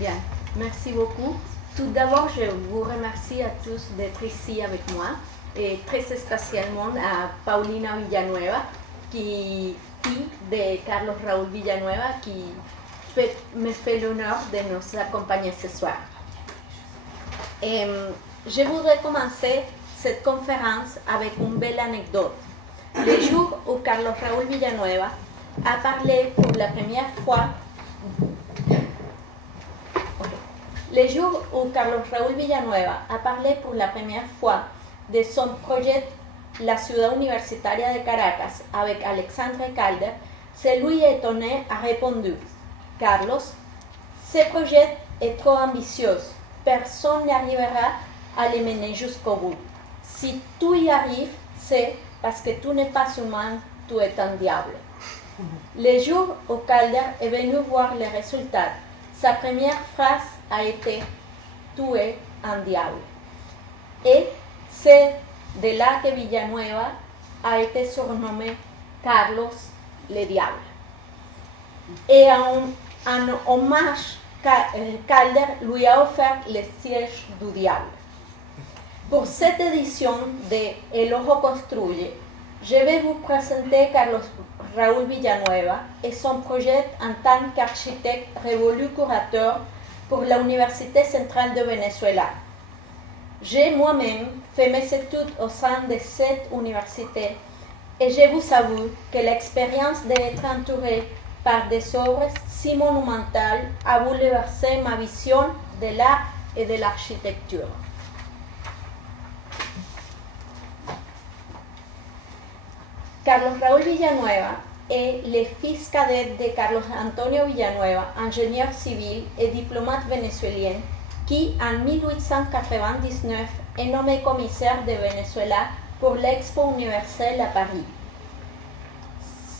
Bien, merci beaucoup. Tout d'abord, je vous remercie à tous d'être ici avec moi et très spécialement à Paulina Villanueva, qui fille de Carlos Raúl Villanueva, qui me fait l'honneur de nous accompagner ce soir. Je voudrais commencer cette conférence avec une belle anecdote. Le jour où Carlos Raúl Villanueva a parlé pour la première fois Le jour où Carlos Raúl Villanueva a parlé pour la première fois de son projet La Ciudad Universitaria de Caracas avec Alexandre Calder, celui étonné a répondu: Carlos, ce projet est trop ambitieux. Personne n'arrivera à le mener jusqu'au bout. Si tu y arrives, c'est parce que tu n'es pas humain, tu es un diable. Le jour où Calder est venu voir les résultats, sa première phrase a été « Tu es un diable ». Et c'est de là que Villanueva a été surnommé Carlos le Diable. Et en hommage, Calder lui a offert le siège du diable. Pour cette édition de El Ojo Construye, je vais vous présenter Carlos Raúl Villanueva et son projet en tant qu'architecte révolu curateur pour l'Université centrale de Venezuela. J'ai moi-même fait mes études au sein de cette université et je vous avoue que l'expérience d'être entouré par des œuvres si monumentales a bouleversé ma vision de l'art et de l'architecture. Carlos Raúl Villanueva est le fils cadet de Carlos Antonio Villanueva, ingénieur civil et diplomate vénézuélien, qui en 1899 est nommé commissaire de Venezuela pour l'Expo universelle à Paris.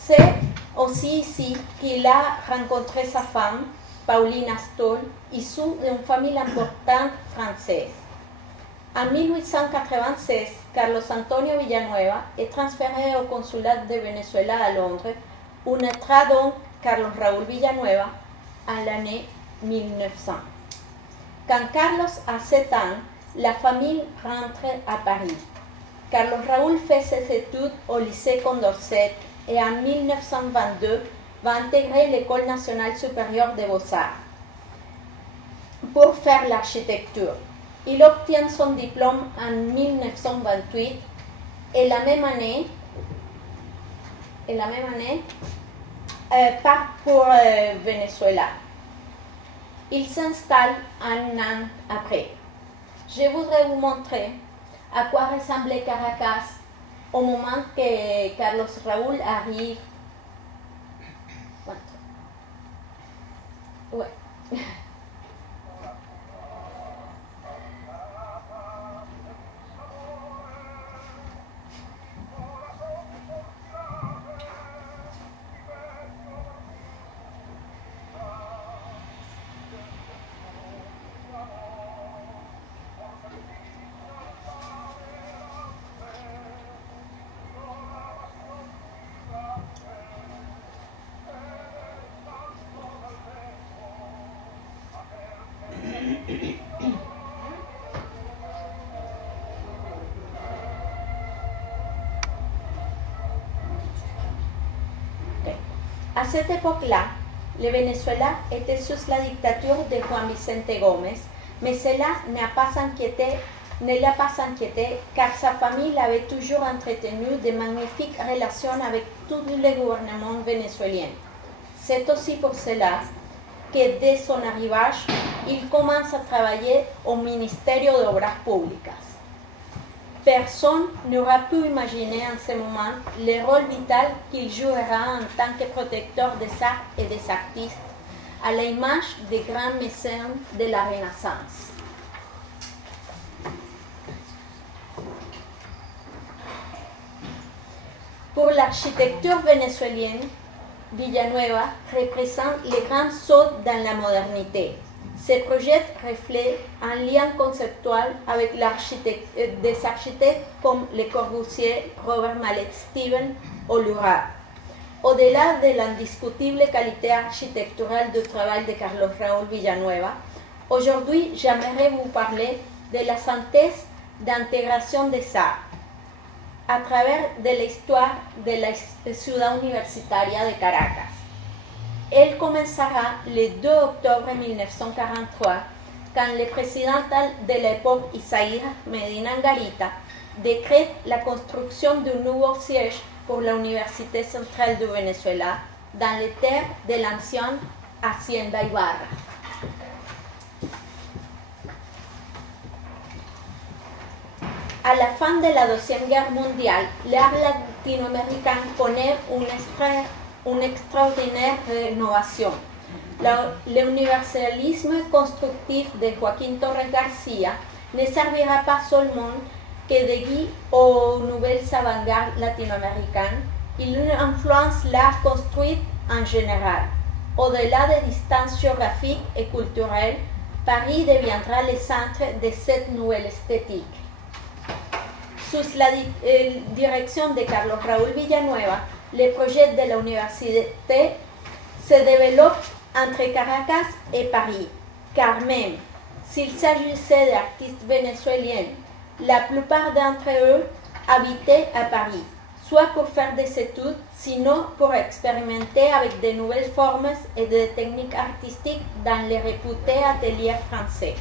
C'est aussi ici qu'il a rencontré sa femme, Paulina Stoll, issue d'une famille importante française. En 1896, Carlos Antonio Villanueva est transféré au consulat de Venezuela à Londres, où naîtra donc Carlos Raúl Villanueva en l'année 1900. Quand Carlos a 7 ans, la famille rentre à Paris. Carlos Raúl fait ses études au lycée Condorcet et en 1922 va intégrer l'École nationale supérieure des beaux-arts pour faire l'architecture. Il obtient son diplôme en 1928 et la même année part pour Venezuela. Il s'installe un an après. Je voudrais vous montrer à quoi ressemblait Caracas au moment que Carlos Raúl arrive. Ouais. À cette époque-là, le Venezuela était sous la dictature de Juan Vicente Gómez, mais cela ne l'a pas inquiété car sa famille avait toujours entretenu de magnifiques relations avec tous les gouvernements vénézuéliens. C'est aussi pour cela que dès son arrivage, il commence à travailler au Ministerio de Obras Públicas. Personne n'aura pu imaginer en ce moment le rôle vital qu'il jouera en tant que protecteur des arts et des artistes, à l'image des grands mécènes de la Renaissance. Pour l'architecture vénézuélienne, Villanueva représente les grands sauts dans la modernité. Ce projet reflète un lien conceptuel avec des architectes comme Le Corbusier, Robert Mallet Steven ou Lurat. Au-delà de l'indiscutible qualité architecturale du travail de Carlos Raúl Villanueva, aujourd'hui j'aimerais vous parler de la synthèse d'intégration des arts à travers de l'histoire de la ciudad universitaria de Caracas. Elle commencera le 2 octobre 1943 quand le président de l'époque, Isaías Medina Angarita, décrète la construction d'un nouveau siège pour la Université centrale du Venezuela dans les terres de l'ancienne Hacienda Ibarra. À la fin de la Deuxième Guerre mondiale, l'art latino-américain connaît une extraordinaire rénovation. L'universalisme constructif de Joaquín Torres Garcia ne servira pas seulement que de guide aux nouvelles avant-gardes latino-américaines, il influence l'art construit en général. Au-delà des distances géographiques et culturelles, Paris deviendra le centre de cette nouvelle esthétique. Sous la direction de Carlos Raúl Villanueva, le projet de l'université se développe entre Caracas et Paris, car même s'il s'agissait d'artistes vénézuéliens, la plupart d'entre eux habitaient à Paris, soit pour faire des études, sinon pour expérimenter avec de nouvelles formes et de techniques artistiques dans les réputés ateliers français.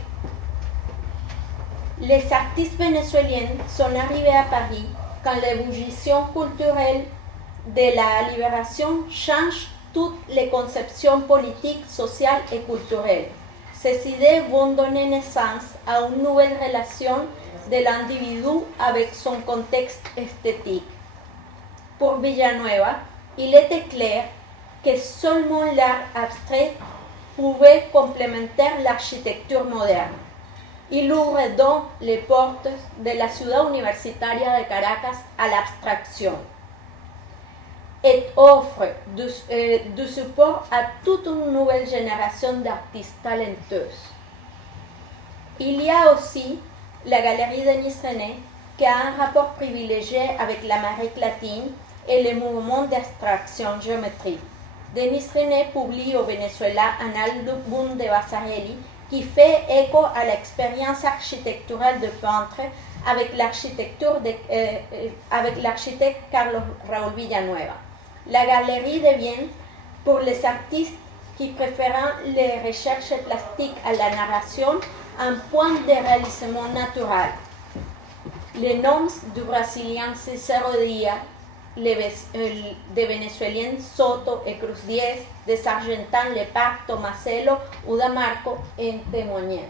Les artistes vénézuéliens sont arrivés à Paris quand l'évolution culturelle de la libération change toutes les conceptions politiques, sociales et culturelles. Ces idées vont donner naissance à une nouvelle relation de l'individu avec son contexte esthétique. Pour Villanueva, il était clair que seulement l'art abstrait pouvait complémenter l'architecture moderne. Il ouvre donc les portes de la ciudad universitaria de Caracas à l'abstraction et offre du support à toute une nouvelle génération d'artistes talentueux. Il y a aussi la galerie Denis René, qui a un rapport privilégié avec l'Amérique latine et les mouvements d'abstraction géométrique. Denis René publie au Venezuela un album de Vasarely qui fait écho à l'expérience architecturale de peintre avec l'architecte Carlos Raúl Villanueva. La galerie devient, pour les artistes qui préfèrent les recherches plastiques à la narration, un point de réalisme naturel. Les noms du Brésilien Cicero Díaz, des Vénézuéliens Soto et Cruz Diez, des Argentins Lepar, Tomasello ou Damarco en témoignent.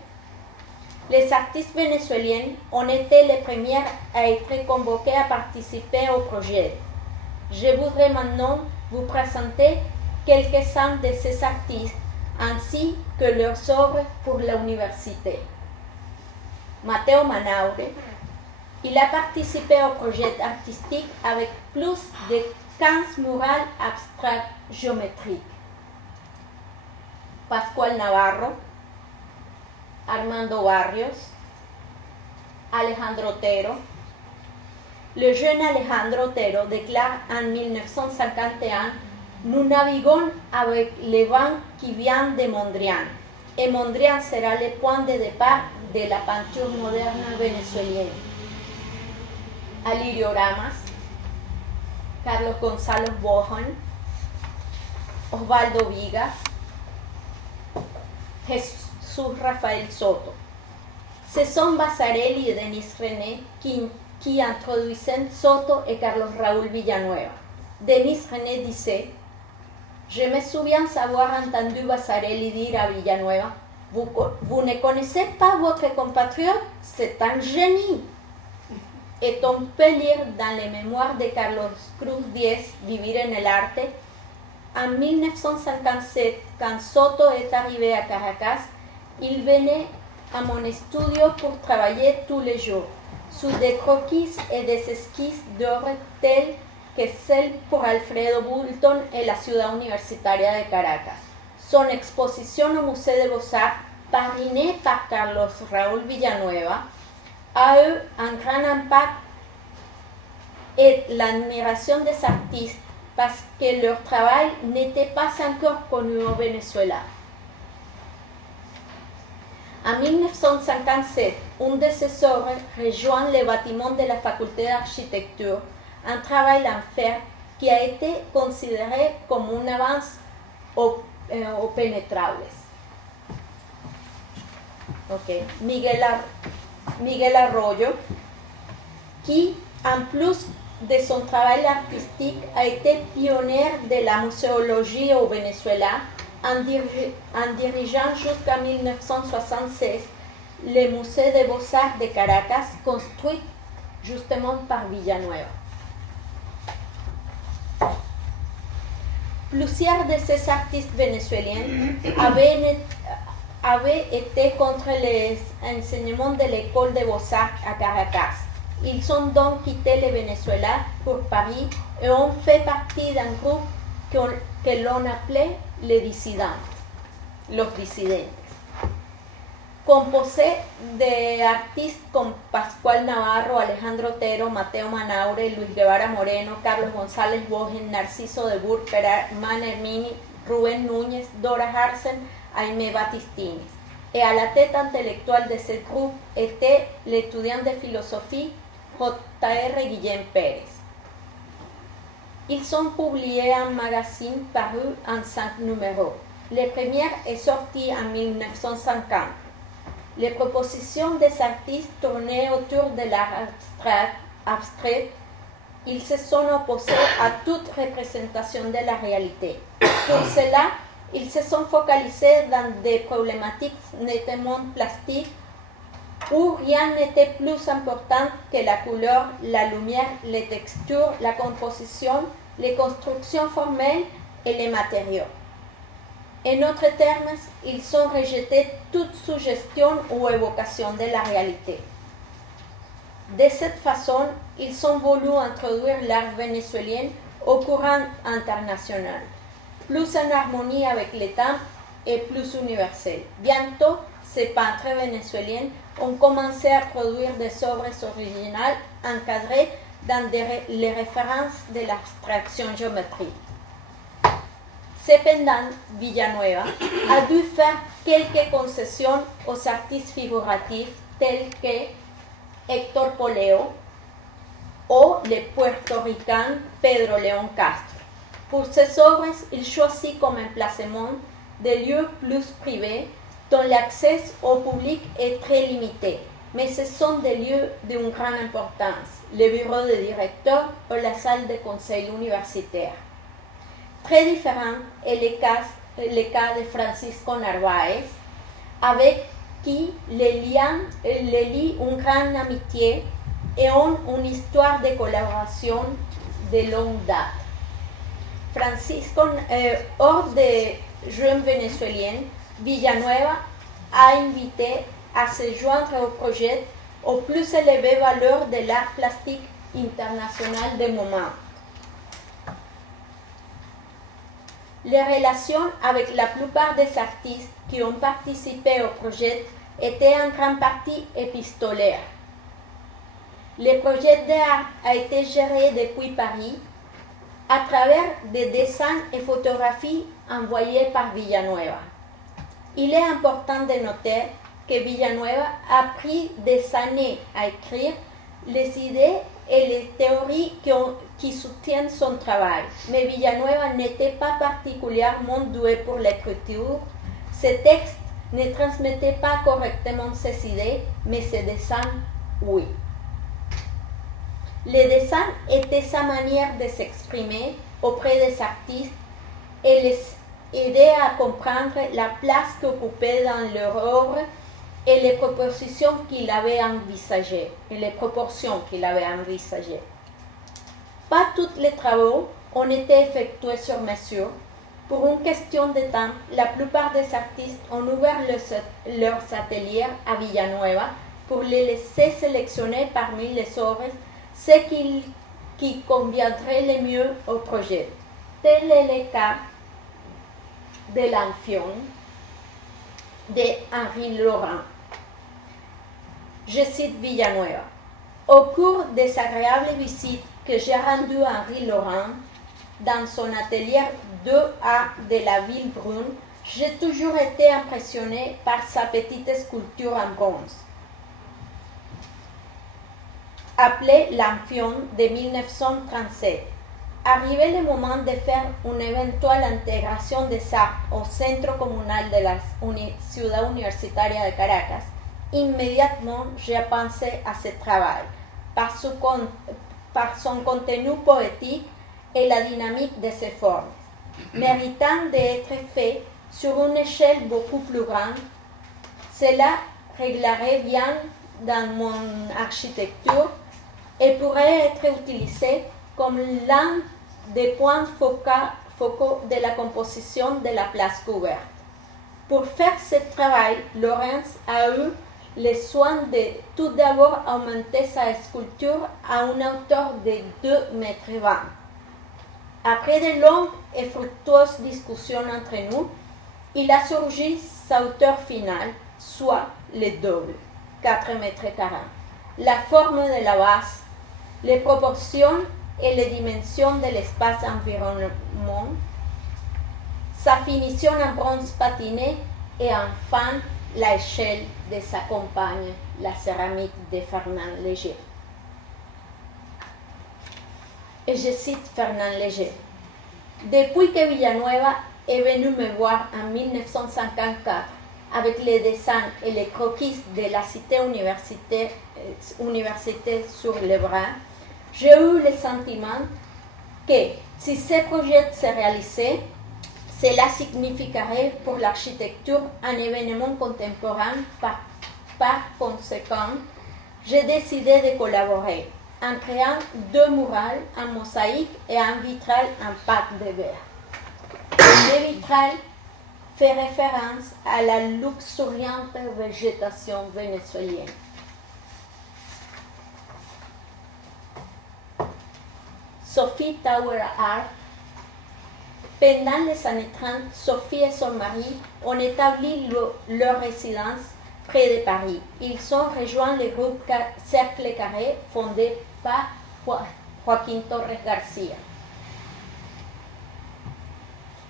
Les artistes vénézuéliens ont été les premiers à être convoqués à participer au projet. Je voudrais maintenant vous présenter quelques-uns de ces artistes ainsi que leurs œuvres pour l'université. Mateo Manaure, il a participé au projet artistique avec plus de 15 murales abstraites géométriques. Pascual Navarro, Armando Barrios, Alejandro Otero. Le jeune Alejandro Otero déclare en 1951 « Nous naviguons avec le vent qui vient de Mondrian, et Mondrian sera le point de départ de la peinture moderne vénézuélienne. » Alirio Ramas, Carlos González Bojan, Osvaldo Vigas, Jesús Rafael Soto. Ce sont Vasarely et Denis René qui introduisent Soto et Carlos Raúl Villanueva. Denis René disait « Je me souviens avoir entendu Vasarely dire à Villanueva « Vous ne connaissez pas votre compatriote, c'est un génie !» Et on peut lire dans les mémoires de Carlos Cruz Diez, Vivir en el arte, en 1957, quand Soto est arrivé à Caracas, il venait à mon studio pour travailler tous les jours, sur des croquis et des esquisses d'œuvres telles que celles pour Alfredo Bulton et la Ciudad Universitaria de Caracas. Son exposition au Musée des Beaux-Arts, parrainée par Carlos Raúl Villanueva, a eu un grand impact et l'admiration des artistes parce que leur travail n'était pas encore connu au Venezuela. En 1957, un de ses œuvres rejoint le bâtiment de la faculté d'architecture, un travail en fer qui a été considéré comme un avance au pénétrables. Okay. Miguel Arroyo, qui, en plus de son travail artistique, a été pionnier de la muséologie au Venezuela en dirigeant jusqu'en 1976 le Musée des Beaux-Arts de Caracas, construit justement par Villanueva. Plusieurs de ces artistes vénézuéliens avaient été contre les enseignements de l'école des Beaux-Arts à Caracas. Ils ont donc quitté le Venezuela pour Paris et ont fait partie d'un groupe que l'on appelait les dissidents, los disidentes. Composé d'artistes comme Pascual Navarro, Alejandro Otero, Mateo Manaure, Luis Guevara Moreno, Carlos González Bogen, Narciso de Burgh, Germán Hermini, Rubén Núñez, Dora Harsen, Aimé Battistini. Et à la tête intellectuelle de ce groupe était l'étudiant de philosophie J.R. Guillén Pérez. Ils ont publié un magazine paru en 5 numéros. Le premier est sorti en 1950. Les propositions des artistes tournaient autour de l'art abstrait. Ils se sont opposés à toute représentation de la réalité. Pour cela, ils se sont focalisés dans des problématiques nettement plastiques où rien n'était plus important que la couleur, la lumière, les textures, la composition, les constructions formelles et les matériaux. En autres termes, ils ont rejeté toute suggestion ou évocation de la réalité. De cette façon, ils ont voulu introduire l'art vénézuélien au courant international, plus en harmonie avec les temps et plus universel. Bientôt, ces peintres vénézuéliens ont commencé à produire des œuvres originales encadrées dans les références de l'abstraction géométrique. Cependant, Villanueva a dû faire quelques concessions aux artistes figuratifs tels que Héctor Poleo ou le puertoricain Pedro León Castro. Pour ses œuvres, il choisit comme emplacement des lieux plus privés dont l'accès au public est très limité, mais ce sont des lieux d'une grande importance, le bureau de directeur ou la salle de conseil universitaire. Très différent est le cas de Francisco Narváez, avec qui les lie une grande amitié et ont une histoire de collaboration de longue date. Francisco, hors des jeunes vénézuéliens, Villanueva a invité à se joindre au projet aux plus élevées valeurs de l'art plastique international du moment. Les relations avec la plupart des artistes qui ont participé au projet étaient en grande partie épistolaires. Le projet d'art a été géré depuis Paris à travers des dessins et photographies envoyés par Villanueva. Il est important de noter que Villanueva a pris des années à écrire les idées et les théories qui soutiennent son travail. Mais Villanueva n'était pas particulièrement doué pour l'écriture. Ses textes ne transmettaient pas correctement ses idées, mais ses dessins, oui. Les dessins étaient sa manière de s'exprimer auprès des artistes et les aider à comprendre la place qu'occupaient dans leur œuvre et les propositions qu'il avait envisagées, et les proportions qu'il avait envisagées. Pas tous les travaux ont été effectués sur mesure. Pour une question de temps, la plupart des artistes ont ouvert leurs ateliers à Villanueva pour les laisser sélectionner parmi les œuvres ce qui conviendrait le mieux au projet. Tel est le cas de l'Amphion de Henri Laurent. Je cite Villanueva. Au cours des agréables visites que j'ai rendues à Henri Laurent, dans son atelier 2A de la ville brune, j'ai toujours été impressionnée par sa petite sculpture en bronze. Appelée l'Amphion de 1937. Arrivé le moment de faire une éventuelle intégration des arts au centre communal de la Ciudad Universitaria de Caracas, immédiatement j'ai pensé à ce travail, par son contenu poétique et la dynamique de ses formes, méritant d'être fait sur une échelle beaucoup plus grande. Cela réglerait bien dans mon architecture et pourrait être utilisé comme l'un des points focaux de la composition de la place couverte. Pour faire ce travail, Laurens a eu le soin de tout d'abord augmenter sa sculpture à une hauteur de 2,20 mètres. Après de longues et fructueuses discussions entre nous, il a surgi sa hauteur finale, soit le double, 4,40 mètres. La forme de la base, les proportions et les dimensions de l'espace environnant, sa finition en bronze patiné et enfin l'échelle de sa compagne, la céramique de Fernand Léger. Et je cite Fernand Léger. Depuis que Villanueva est venu me voir en 1954 avec les dessins et les croquis de la cité université sur le bras, j'ai eu le sentiment que si ce projet se réalisait, cela signifierait pour l'architecture un événement contemporain. Par conséquent, j'ai décidé de collaborer en créant 2 murales, un mosaïque et un vitral en pâte de verre. Le vitral fait référence à la luxuriante végétation vénézuélienne. Sophie Tower Art. Pendant les années 30, Sophie et son mari ont établi leur résidence près de Paris. Ils ont rejoint le groupe Cercle Carré fondé par Joaquín Torres Garcia.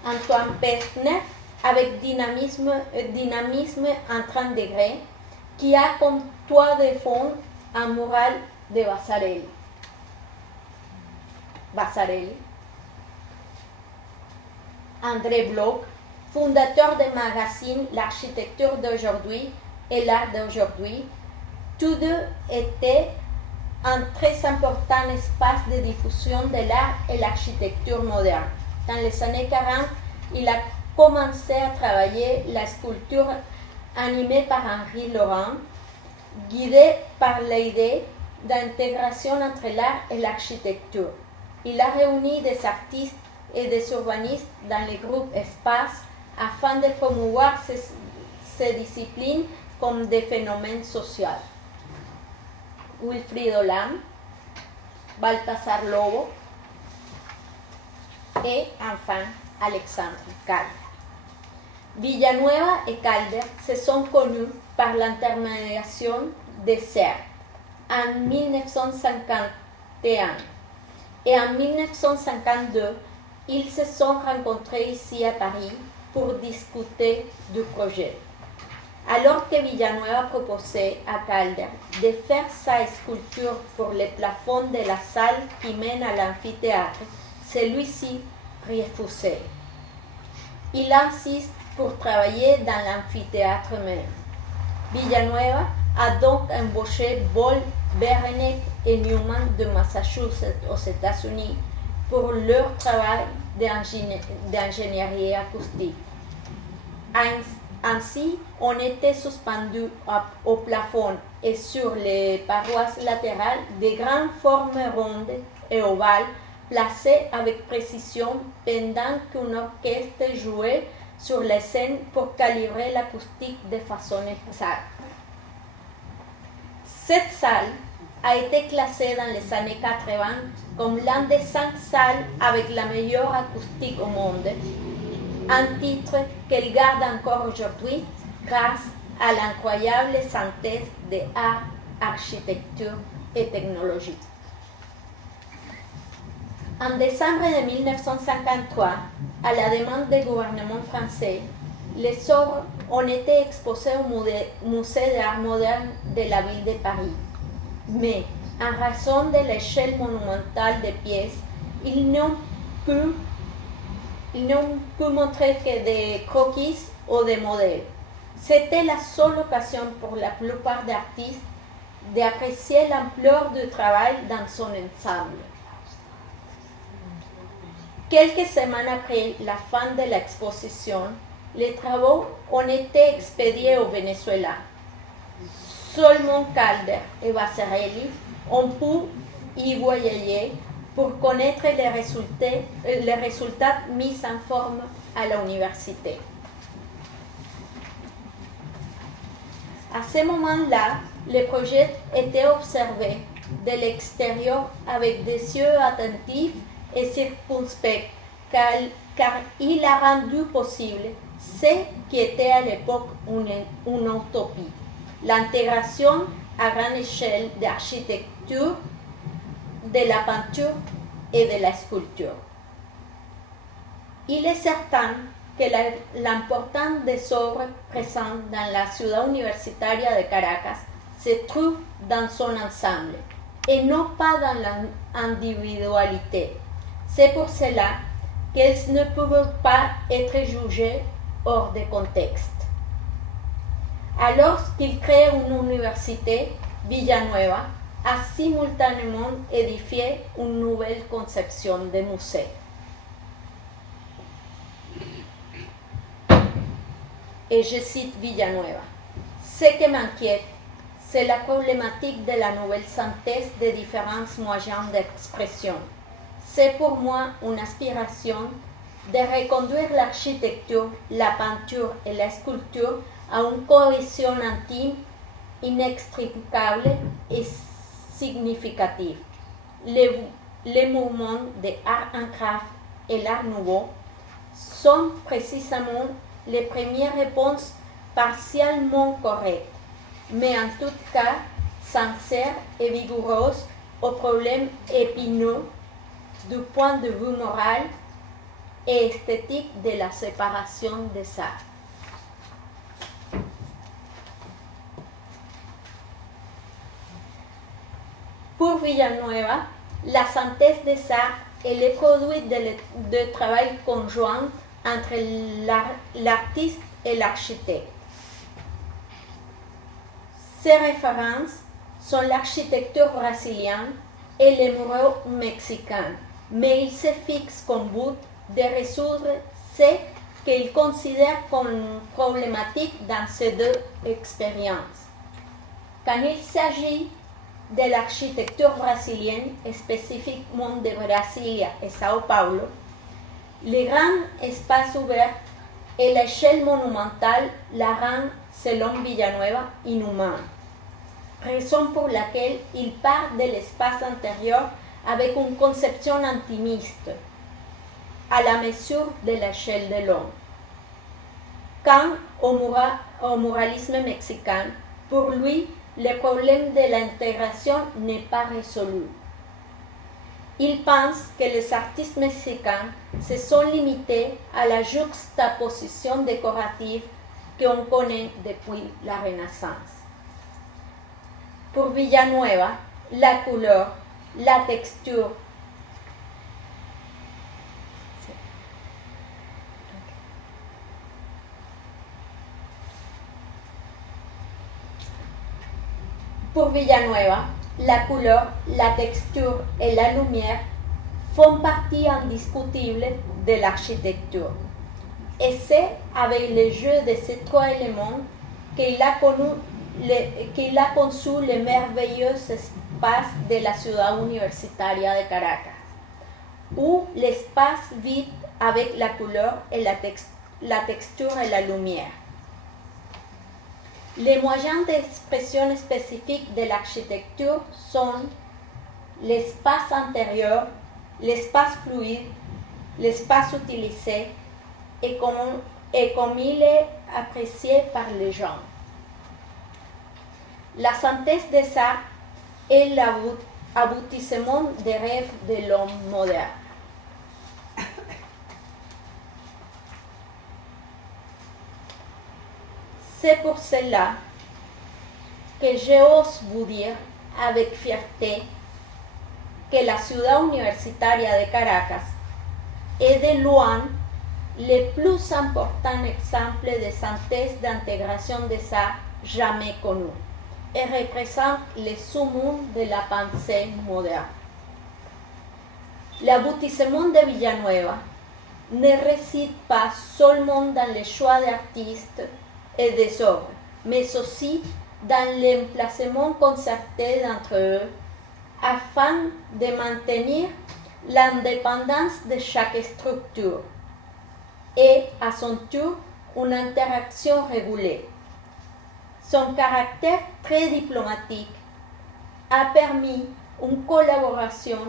Antoine Pechner, avec dynamisme en 30 degrés, qui a comme toit de fond un mural de Vasarely. André Bloch, fondateur du magazine L'architecture d'aujourd'hui et l'art d'aujourd'hui, tous deux étaient un très important espace de diffusion de l'art et l'architecture moderne. Dans les années 40, il a commencé à travailler la sculpture animée par Henri Laurent, guidé par l'idée d'intégration entre l'art et l'architecture. Il a réuni des artistes et des urbanistes dans le groupe Espace afin de promouvoir ces disciplines comme des phénomènes sociaux. Wilfrido Lam, Baltasar Lobo et enfin Alexandre Calder. Villanueva et Calder se sont connus par l'intermédiation de CERN en 1951 et en 1952, ils se sont rencontrés ici à Paris pour discuter du projet. Alors que Villanueva proposait à Calder de faire sa sculpture pour le plafond de la salle qui mène à l'amphithéâtre, celui-ci refusait. Il insiste pour travailler dans l'amphithéâtre même. Villanueva a donc embauché Boll, Berenek et Newman de Massachusetts aux États-Unis pour leur travail d'ingénierie acoustique. Ainsi, on était suspendu au plafond et sur les parois latérales de grandes formes rondes et ovales placées avec précision pendant qu'un orchestre jouait sur les scènes pour calibrer l'acoustique de façon exacte. Cette salle a été classée dans les années 80 comme l'un des 5 salles avec la meilleure acoustique au monde, un titre qu'elle garde encore aujourd'hui grâce à l'incroyable synthèse de art, architecture et technologie. En décembre de 1953, à la demande du gouvernement français, les œuvres ont été exposées au Musée d'art moderne de la ville de Paris. Mais, en raison de l'échelle monumentale des pièces, ils n'ont pu montrer que des croquis ou des modèles. C'était la seule occasion pour la plupart des artistes d'apprécier l'ampleur du travail dans son ensemble. Quelques semaines après la fin de l'exposition, les travaux ont été expédiés au Venezuela. Seulement Calder et Vasarely ont pu y voyager pour connaître les résultats mis en forme à l'université. À ce moment-là, le projet était observé de l'extérieur avec des yeux attentifs et circonspects, car il a rendu possible ce qui était à l'époque une utopie, l'intégration à grande échelle d'architecture, de la peinture et de la sculpture. Il est certain que l'importance des œuvres présentes dans la ciudad universitaria de Caracas se trouve dans son ensemble et non pas dans l'individualité. C'est pour cela qu'elles ne peuvent pas être jugées hors de contexte. Alors qu'il crée une université, Villanueva a simultanément édifié une nouvelle conception de musée. Et je cite Villanueva. Ce qui m'inquiète, c'est la problématique de la nouvelle synthèse des différents moyens d'expression. C'est pour moi une aspiration de reconduire l'architecture, la peinture et la sculpture à une cohésion intime, inextricable et significative. Les mouvements de art en craft et l'art nouveau sont précisément les premières réponses partiellement correctes, mais en tout cas sincères et vigoureuses aux problèmes épineux du point de vue moral et esthétique de la séparation des arts. Pour Villanueva, la synthèse des arts est le produit de travail conjoint entre l'artiste et l'architecte. Ses références sont l'architecture brésilienne et les muraux mexicains, mais il se fixe comme but de résoudre ce qu'il considère comme problématique dans ces deux expériences. Quand il s'agit de l'architecture brésilienne, spécifiquement de Brasilia et Sao Paulo, les grands espaces ouverts et l'échelle monumentale la rendent, selon Villanueva, inhumaine. Raison pour laquelle il part de l'espace intérieur avec une conception intimiste, à la mesure de l'échelle de l'homme. Quant au muralisme mexicain, pour lui, le problème de l'intégration n'est pas résolu. Il pense que les artistes mexicains se sont limités à la juxtaposition décorative qu'on connaît depuis la Renaissance. Pour Villanueva, la couleur, la texture, Pour Villanueva, la couleur, la texture et la lumière font partie indiscutable de l'architecture. Et c'est avec le jeu de ces trois éléments qu'il a conçu le merveilleux espace de la ciudad universitaria de Caracas, où l'espace vit avec la couleur et la texture et la lumière. Les moyens d'expression spécifiques de l'architecture sont l'espace intérieur, l'espace fluide, l'espace utilisé et comme il est apprécié par les gens. La synthèse des arts est l'aboutissement des rêves de l'homme moderne. C'est pour cela que j'ose vous dire avec fierté que la ciudad universitaria de Caracas est de loin le plus important exemple de synthèse d'intégration des arts jamais connu et représente le summum de la pensée moderne. L'aboutissement de Villanueva ne réside pas seulement dans le choix d'artistes et des œuvres, mais aussi dans l'emplacement concerté d'entre eux afin de maintenir l'indépendance de chaque structure et à son tour une interaction régulée. Son caractère très diplomatique a permis une collaboration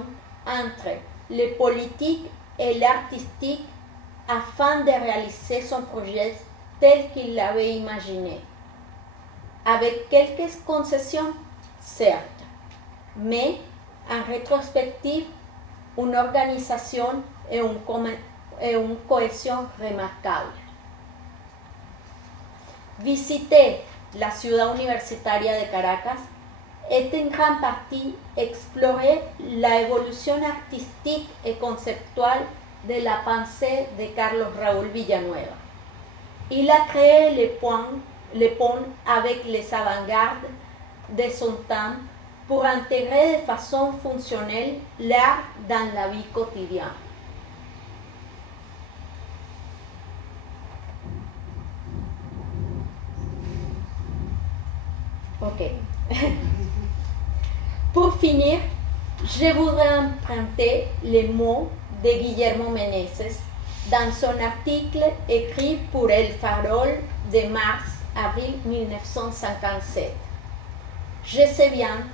entre le politique et l'artistique afin de réaliser son projet tel qu'il l'avait imaginé. Avec quelques concessions, certes, mais en rétrospective, une organisation et une cohésion remarquable. Visiter la ciudad universitaria de Caracas est en grande partie explorer l'évolution artistique et conceptuelle de la pensée de Carlos Raúl Villanueva. Il a créé le pont avec les avant-gardes de son temps pour intégrer de façon fonctionnelle l'art dans la vie quotidienne. Ok. Pour finir, je voudrais emprunter les mots de Guillermo Meneses dans son article écrit pour El Farol de mars-avril 1957. Je sais bien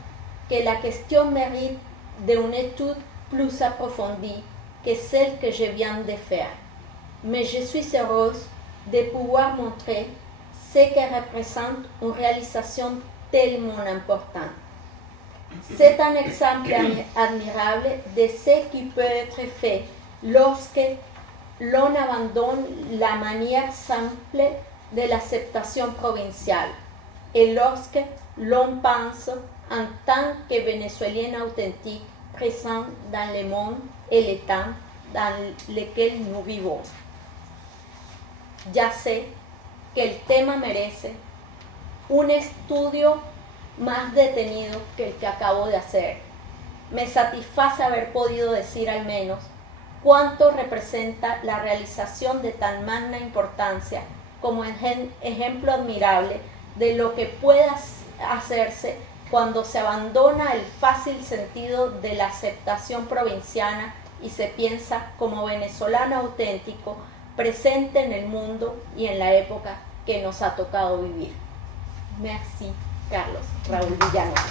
que la question mérite d'une étude plus approfondie que celle que je viens de faire, mais je suis heureuse de pouvoir montrer ce que représente une réalisation tellement importante. C'est un exemple admirable de ce qui peut être fait lorsque l'on abandonne la manière simple de l'acceptation provinciale et lorsque l'on pense en tant que Vénézuélien authentique présent dans le monde et les temps dans lesquels nous vivons. Ya sé que el tema merece un estudio más detenido que el que acabo de hacer. Me satisface haber podido decir al menos cuánto representa la realización de tan magna importancia como ejemplo admirable de lo que puede hacerse cuando se abandona el fácil sentido de la aceptación provinciana y se piensa como venezolano auténtico, presente en el mundo y en la época que nos ha tocado vivir. Merci, Carlos Raúl Villanueva.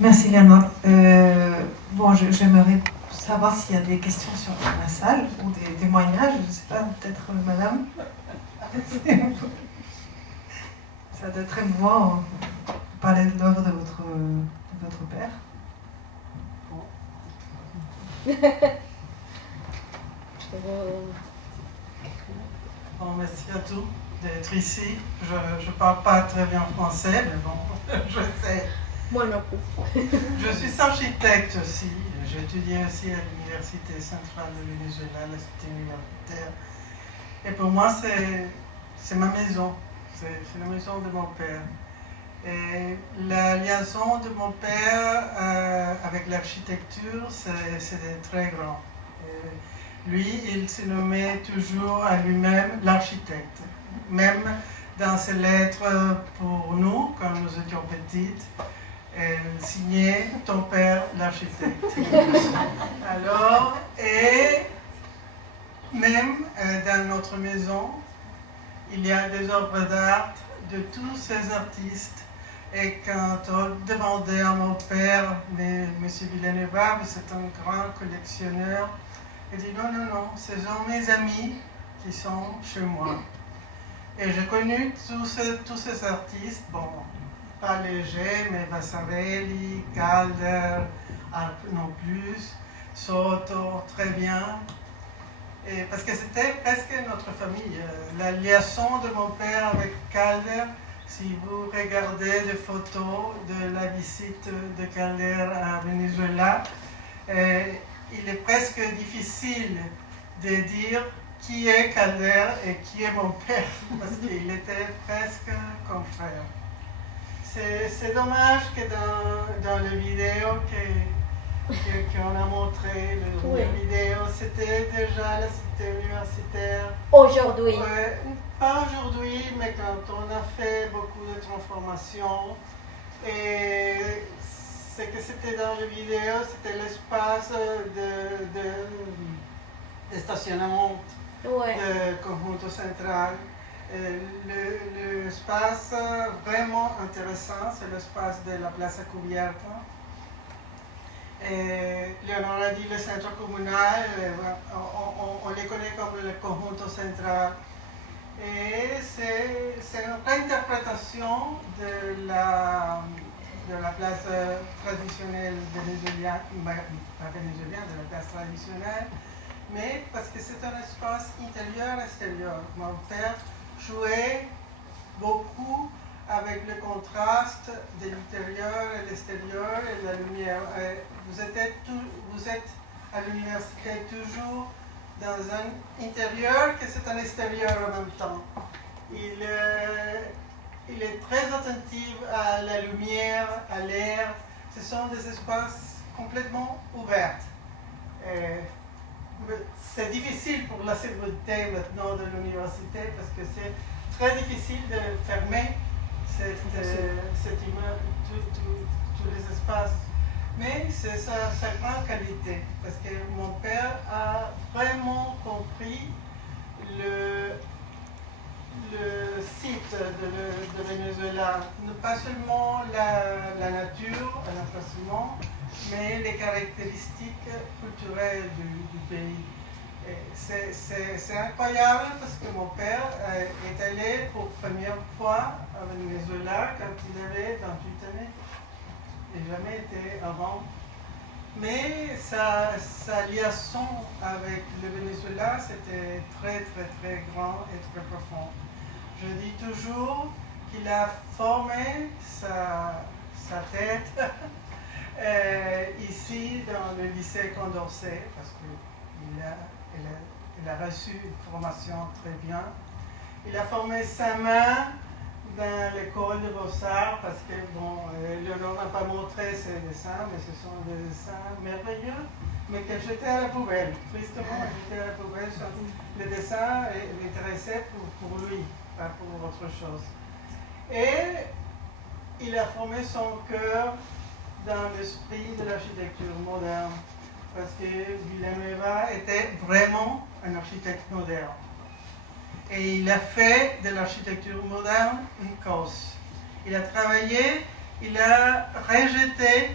Merci Léonore. Bon, j'aimerais savoir s'il y a des questions sur la salle ou des témoignages. Je ne sais pas, peut-être madame. Ça doit être émouvant de parler de l'œuvre de votre père. Bon, merci à tous d'être ici. Je ne parle pas très bien français, mais bon, je sais. Moi non plus. Je suis architecte aussi. J'ai étudié aussi à l'Université centrale de Venezuela, la cité universitaire. Et pour moi, c'est ma maison. C'est la maison de mon père. Et la liaison de mon père avec l'architecture, c'est très grand. Et lui, il se nommait toujours à lui-même l'architecte. Même dans ses lettres pour nous, quand nous étions petites, elle signait « Ton père, l'architecte ». Alors, et même dans notre maison, il y a des œuvres d'art de tous ces artistes Et quand on demandait à mon père, mais M. Villanueva, vous êtes un grand collectionneur, il dit non, non, non, ce sont mes amis qui sont chez moi. Et j'ai connu tous ces artistes, bon, pas légers, mais Vasarely, Calder, Arp non plus, Soto, très bien. Et parce que c'était presque notre famille. La liaison de mon père avec Calder, si vous regardez des photos de la visite de Calder à Venezuela, il est presque difficile de dire qui est Calder et qui est mon père, parce qu'il était presque comme frère. C'est dommage que dans les vidéos qu'on a montré, Oui. la vidéo, c'était déjà la cité universitaire. Aujourd'hui. Ouais, pas aujourd'hui, mais quand on a fait beaucoup de transformations, et c'est que c'était dans la vidéo, c'était l'espace de stationnement Ouais. de Conjunto Central. L'espace vraiment intéressant, c'est l'espace de la Plaza Cubierta. Léonore a dit le centre communal, on les connaît comme le Conjunto Central. Et c'est une réinterprétation de la place traditionnelle vénézuélienne, pas vénézuélienne, de la place traditionnelle, mais parce que c'est un espace intérieur-extérieur. Mon père jouait beaucoup avec le contraste de l'intérieur et l'extérieur et la lumière. Vous êtes à l'université toujours dans un intérieur que c'est un extérieur en même temps. Il est très attentif à la lumière, à l'air. Ce sont des espaces complètement ouverts. C'est difficile pour la sécurité maintenant de l'université parce que c'est très difficile de fermer tous les espaces. Mais c'est sa grande qualité, parce que mon père a vraiment compris le site de Venezuela, pas seulement la nature, l'emplacement, mais les caractéristiques culturelles du pays. C'est incroyable parce que mon père est allé pour la première fois à Venezuela quand il avait 28 années. Il n'a jamais été avant. Mais sa liaison avec le Venezuela, c'était très, très, très grand et très profond. Je dis toujours qu'il a formé sa tête ici dans le lycée Condorcet, parce qu'il a reçu une formation très bien. Il a formé sa main dans l'école de Beaux-Arts, parce que, bon, Léonore n'a pas montré ses dessins, mais ce sont des dessins merveilleux, mais que j'étais à la poubelle. Tristement, j'étais à la poubelle. Le dessin m'intéressait pour lui, pas pour autre chose. Et il a formé son cœur dans l'esprit de l'architecture moderne, parce que Villanueva était vraiment un architecte moderne. Et il a fait de l'architecture moderne une cause. Il a travaillé, il a rejeté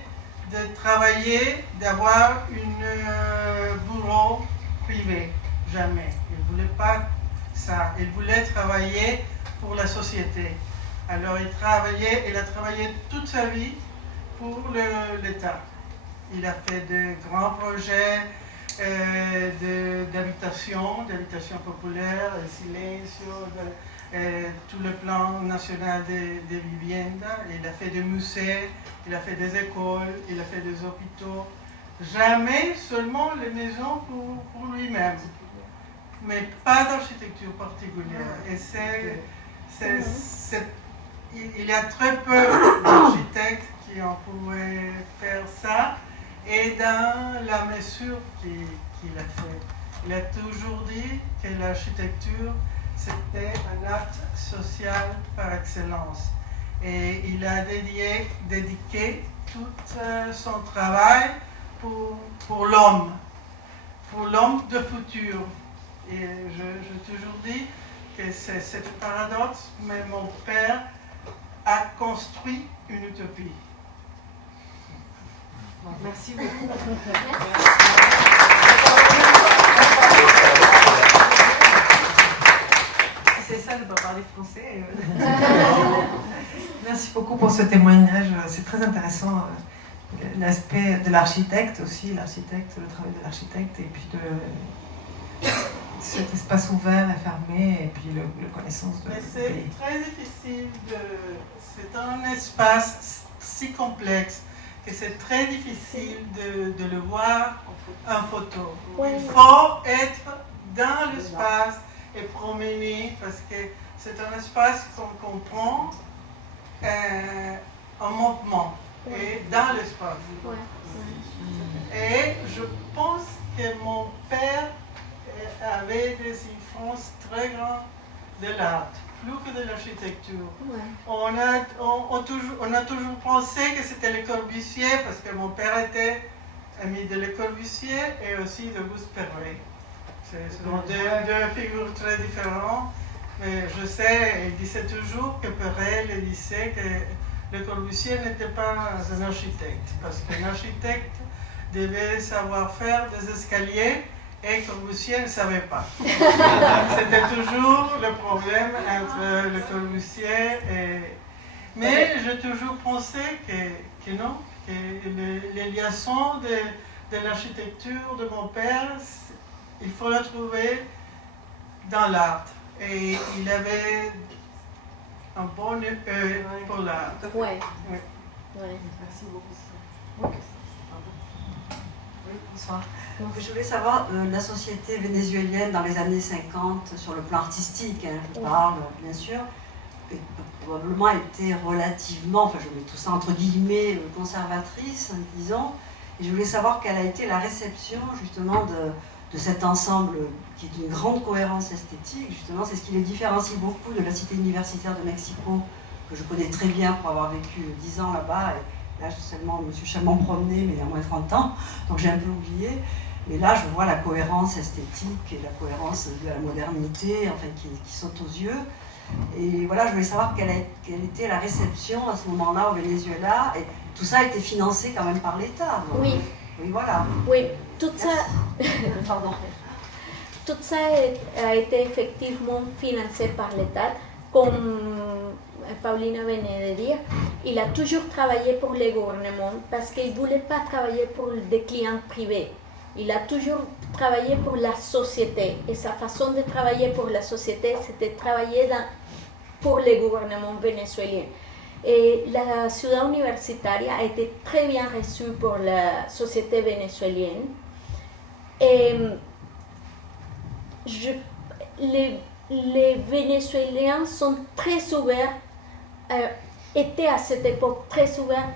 de travailler, d'avoir un bureau privé. Jamais. Il ne voulait pas ça. Il voulait travailler pour la société. Alors il a travaillé toute sa vie pour l'État. Il a fait de grands projets d'habitation populaire, el silencio, tout le plan national de vivienda. Il a fait des musées, il a fait des écoles, il a fait des hôpitaux. Jamais seulement les maisons pour lui-même, mais pas d'architecture particulière. Et il y a très peu d'architectes qui ont pu faire ça. Et dans la mesure qu'il a fait, il a toujours dit que l'architecture, c'était un acte social par excellence. Et il a dédié tout son travail pour l'homme de futur. Et je toujours dis que c'est un paradoxe, mais mon père a construit une utopie. Merci beaucoup. C'est ça, je ne peux pas parler français. Merci beaucoup pour ce témoignage. C'est très intéressant. L'aspect de l'architecte aussi, le travail de l'architecte, et puis de cet espace ouvert et fermé, et puis la connaissance de. Mais c'est très difficile c'est un espace si complexe que c'est très difficile de le voir en photo. Ouais. Il faut être dans l'espace et promener, parce que c'est un espace qu'on comprend en mouvement et dans l'espace. Et je pense que mon père avait des influences très grandes de l'art, plus que de l'architecture. On a toujours pensé que c'était Le Corbusier, parce que mon père était ami de Le Corbusier et aussi de Auguste Perret. Ce sont deux figures très différentes. Mais je sais, il disait toujours que Perret lui disait que Le Corbusier n'était pas un architecte, parce qu'un architecte devait savoir faire des escaliers et Corbusier ne savait pas. C'était toujours le problème entre Le Corbusier et... Mais j'ai toujours pensé que non, que les liaisons de l'architecture de mon père, il faut la trouver dans l'art. Et il avait un bon œil pour l'art. Oui. Merci beaucoup. Oui, bonsoir. Je voulais savoir, la société vénézuélienne dans les années 50, sur le plan artistique, je parle bien sûr, probablement était relativement, enfin je mets tout ça entre guillemets, conservatrice, disons, et je voulais savoir quelle a été la réception justement de cet ensemble qui est d'une grande cohérence esthétique. Justement, c'est ce qui les différencie beaucoup de la cité universitaire de Mexico, que je connais très bien pour avoir vécu 10 ans là-bas. Et là, je me suis seulement promenée, mais il y a moins de 30 ans, donc j'ai un peu oublié. Mais là, je vois la cohérence esthétique et la cohérence de la modernité, enfin, qui saute aux yeux. Et voilà, je voulais savoir quelle était la réception à ce moment-là au Venezuela. Et tout ça a été financé quand même par l'État. Oui. Oui, voilà. Oui, tout ça, Pardon. tout ça a été effectivement financé par l'État. Comme Paulina venait de dire, il a toujours travaillé pour le gouvernement parce qu'il ne voulait pas travailler pour des clients privés. Il a toujours travaillé pour la société. Et sa façon de travailler pour la société, c'était travailler pour le gouvernement vénézuélien. Et la ciudad universitaria a été très bien reçue pour la société vénézuélienne. Et les Vénézuéliens sont très ouverts, étaient à cette époque très ouverts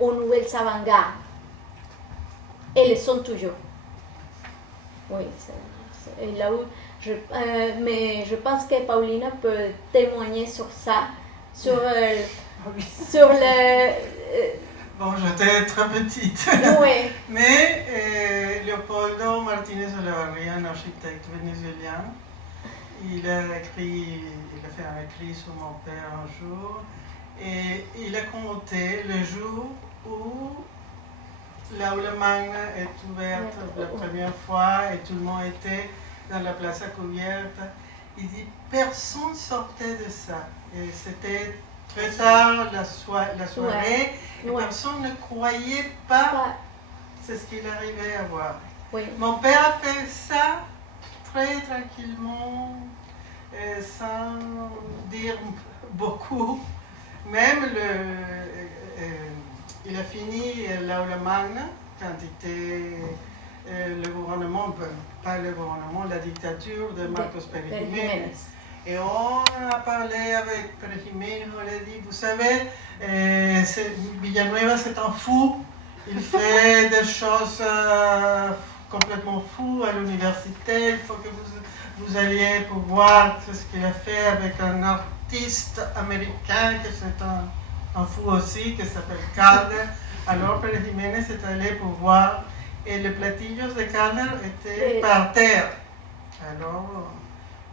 aux nouvelles avant-gardes. Et le sont toujours. Oui, c'est là où mais je pense que Paulina peut témoigner sur ça, sur le... Bon, j'étais très petite. Oui. Mais Leopoldo Martínez Olavarría, un architecte vénézuélien, il a fait un écrit sur mon père un jour, et il a commenté le jour où l'Aula Magna est ouverte la première fois et tout le monde était dans la Plaza Cubierta. Il dit personne sortait de ça. Et c'était très tard la soirée et personne ne croyait pas c'est ce qu'il arrivait à voir. Oui. Mon père a fait ça très tranquillement, sans dire beaucoup. Même il a fini l'Aula Magna quand était le gouvernement, pas le gouvernement, la dictature de Marcos Pérez Jiménez. Et on a parlé avec Pérez Jiménez, on lui a dit, vous savez, Villanueva c'est un fou, il fait des choses complètement fous à l'université, il faut que vous alliez pour voir ce qu'il a fait avec un artiste américain, que c'est un fou aussi, qui s'appelle Calder. Alors Pérez Jiménez est allé pour voir, et les platillos de Calder étaient par terre. Alors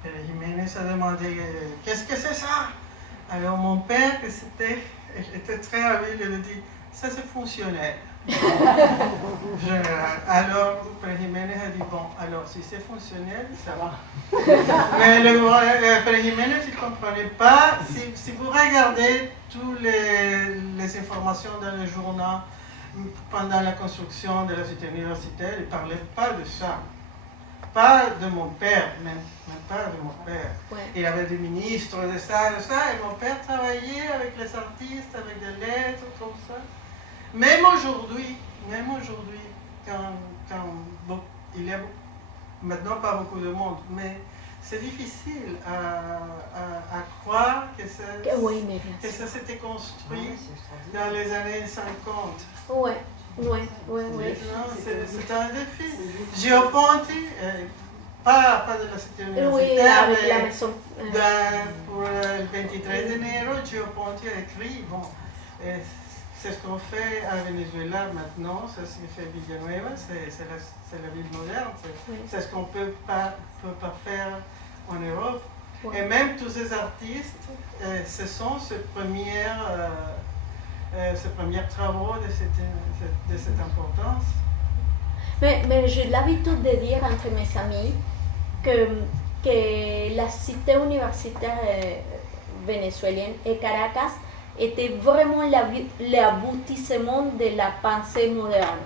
Pérez Jiménez a demandé, qu'est-ce que c'est ça? Alors mon père, qui était très habile, il a dit, ça c'est fonctionnel. Alors, Père Jiménez a dit, bon, alors si c'est fonctionnel, ça va. Mais Père Jiménez, il ne comprenait pas. Si vous regardez toutes les informations dans les journaux pendant la construction de la cité universitaire, il ne parlait pas de ça. Pas de mon père, même pas de mon père. Ouais. Il avait des ministres de ça, et mon père travaillait avec les artistes, avec des lettres, comme ça. Même aujourd'hui, quand il y a maintenant pas beaucoup de monde, mais c'est difficile à croire que ça s'était construit dans les années 50. Oui. C'est un défi. Gio-Ponti, pas de la cité universitaire, avec la maison. pour le 23 de enero, Gio-Ponti a écrit, bon, c'est ce qu'on fait à Venezuela maintenant, c'est ce que fait Villanueva, c'est la ville moderne, c'est ce qu'on ne peut pas faire en Europe. Ouais. Et même tous ces artistes, ce sont ces premiers travaux de cette importance. Mais j'ai l'habitude de dire entre mes amis que la cité universitaire vénézuélienne et Caracas était vraiment l'aboutissement de la pensée moderne.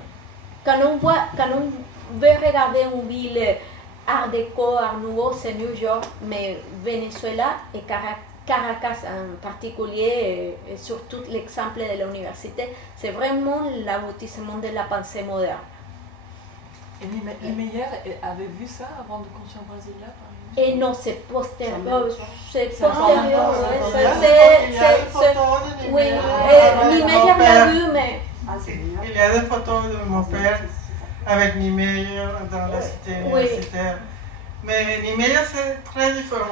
Quand on veut regarder une ville Art déco, Art nouveau, c'est New York, mais Venezuela et Caracas en particulier, et surtout l'exemple de l'université, c'est vraiment l'aboutissement de la pensée moderne. Et Niemeyer avait vu ça avant de construire Brasilia, par exemple? Et non, c'est postérieur. Oui, Niemeyer l'a vu, mais... Il y a des photos de mon père avec Niemeyer dans la cité universitaire. Mais Niemeyer, c'est très différent.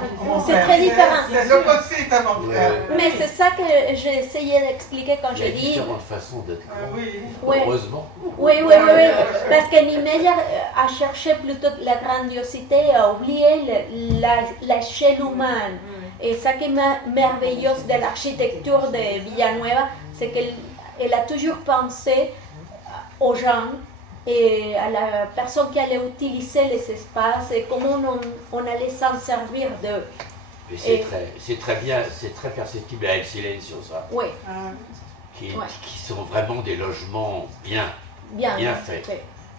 C'est très différent. C'est l'opposite à mon père. Mais c'est ça que j'ai essayé d'expliquer quand je dis... Il y a différentes façons d'être grand. Oui. Heureusement. Oui. Parce que Niemeyer a cherché plutôt la grandiosité, a oublié l'échelle humaine. Et ça qui est merveilleux de l'architecture de Villanueva, c'est qu'elle a toujours pensé aux gens et à la personne qui allait utiliser les espaces et comment on allait s'en servir d'eux. C'est très bien, c'est très perceptible à El Silencio, ça. Oui. Qui sont vraiment des logements bien faits,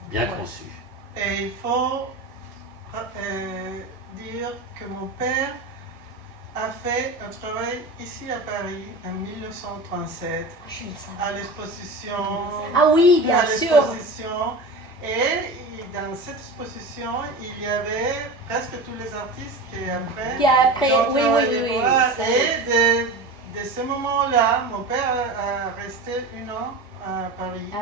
bien conçus. Et il faut dire que mon père a fait un travail ici à Paris en 1937 à l'exposition. Ah oui, bien sûr. Et dans cette exposition, il y avait presque tous les artistes qui après. Oui. Et de ce moment-là, mon père a resté 1 an à Paris